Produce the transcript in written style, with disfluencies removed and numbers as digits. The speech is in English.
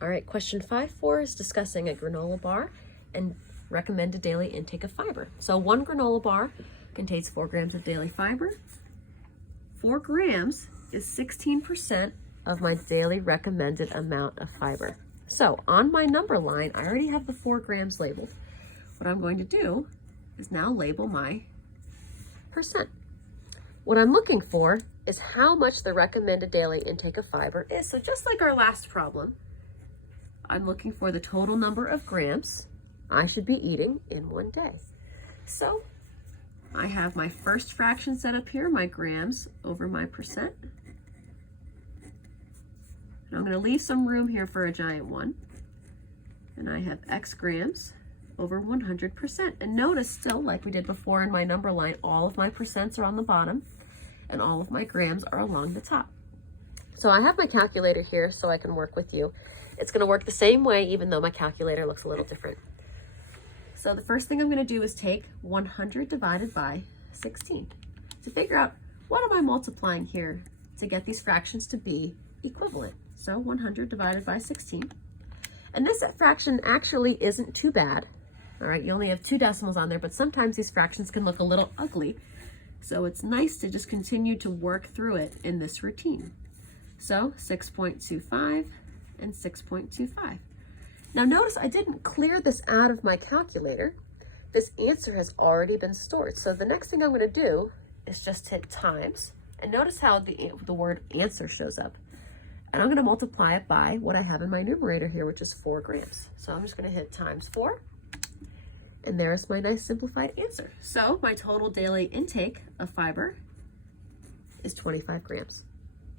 All right, question 5.4 is discussing a granola bar and recommended daily intake of fiber. So one granola bar contains 4 grams of daily fiber. 4 grams is 16% of my daily recommended amount of fiber. So on my number line, I already have the 4 grams labeled. What I'm going to do is now label my percent. What I'm looking for is how much the recommended daily intake of fiber is. So just like our last problem, I'm looking for the total number of grams I should be eating in one day. So I have my first fraction set up here, my grams over my percent. And I'm going to leave some room here for a giant 1. And I have X grams over 100%. And notice still, like we did before in my number line, all of my percents are on the bottom and all of my grams are along the top. So I have my calculator here so I can work with you. It's going to work the same way even though my calculator looks a little different. So the first thing I'm going to do is take 100 divided by 16 to figure out what am I multiplying here to get these fractions to be equivalent. So 100 divided by 16. And this fraction actually isn't too bad. All right, you only have 2 decimals on there, but sometimes these fractions can look a little ugly. So it's nice to just continue to work through it in this routine. So 6.25 and 6.25. Now notice I didn't clear this out of my calculator. This answer has already been stored. So the next thing I'm going to do is just hit times. And notice how the word answer shows up. And I'm going to multiply it by what I have in my numerator here, which is 4 grams. So I'm just going to hit times 4. And there's my nice simplified answer. So my total daily intake of fiber is 25 grams.